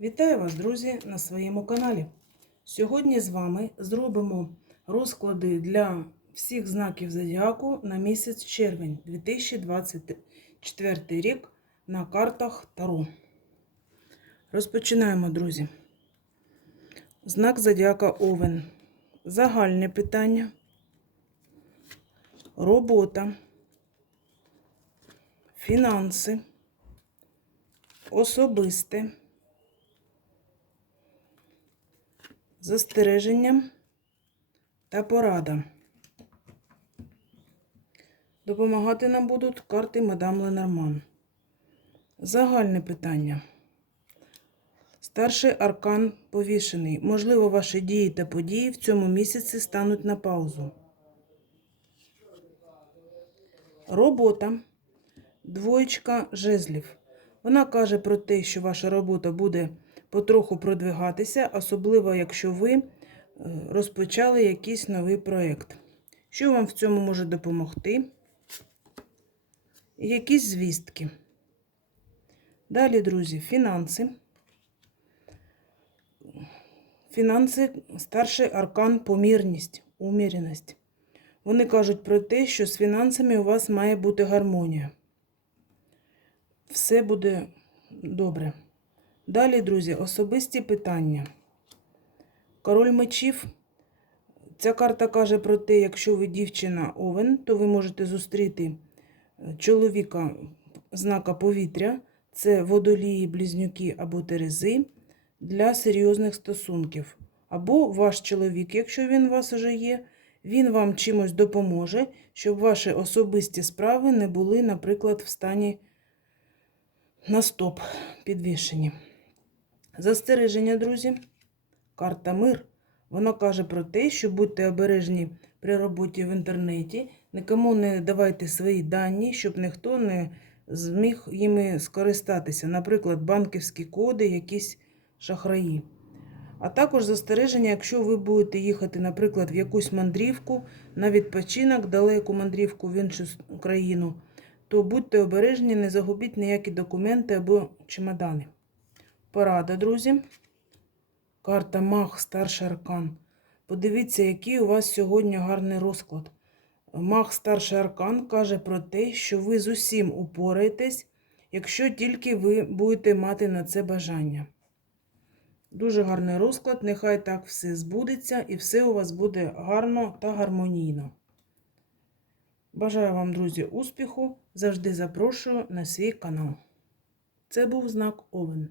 Вітаю вас, друзі, на своєму каналі. Сьогодні з вами зробимо розклади для всіх знаків зодіаку на місяць червень 2024 рік на картах Таро. Розпочинаємо, друзі. Знак зодіака Овен. Загальне питання. Робота. Фінанси. Особисте. Застереження та порада. Допомагати нам будуть карти мадам Ленорман. Загальне питання. Старший аркан повішений. Можливо, ваші дії та події в цьому місяці стануть на паузу. Робота. Двоєчка жезлів. Вона каже про те, що ваша робота буде потроху продвигатися, особливо якщо ви е, розпочали якийсь новий проєкт. Що вам в цьому може допомогти? Якісь звістки. Далі, друзі, фінанси. Фінанси, старший аркан, помірність, уміреність. Вони кажуть про те, що з фінансами у вас має бути гармонія. Все буде добре. Далі, друзі, особисті питання. Король мечів. Ця карта каже про те, якщо ви дівчина овен, то ви можете зустріти е, чоловіка знака повітря, це водолії, близнюки або терези для серйозних стосунків. Або ваш чоловік, якщо він у вас вже є, він вам чимось допоможе, щоб ваші особисті справи не були, наприклад, в стані на стоп підвішені. Застереження, друзі. Карта мир. Вона каже про те, що будьте обережні при роботі в інтернеті, нікому не давайте свої дані, щоб ніхто не зміг їми скористатися, наприклад, банківські коди, якісь шахраї. А також застереження, якщо ви будете їхати, наприклад, в якусь мандрівку на відпочинок, далеку мандрівку в іншу країну, то будьте обережні, не загубіть ніякі документи або чемодани. Порада, друзі. Карта Мах, старший аркан. Подивіться, який у вас сьогодні гарний розклад. Мах, старший аркан каже про те, що ви з усім упораєтесь, якщо тільки ви будете мати на це бажання. Дуже гарний розклад, нехай так все збудеться і все у вас буде гарно та гармонійно. Бажаю вам, друзі, успіху! Завжди запрошую на свій канал. Це був знак Овен.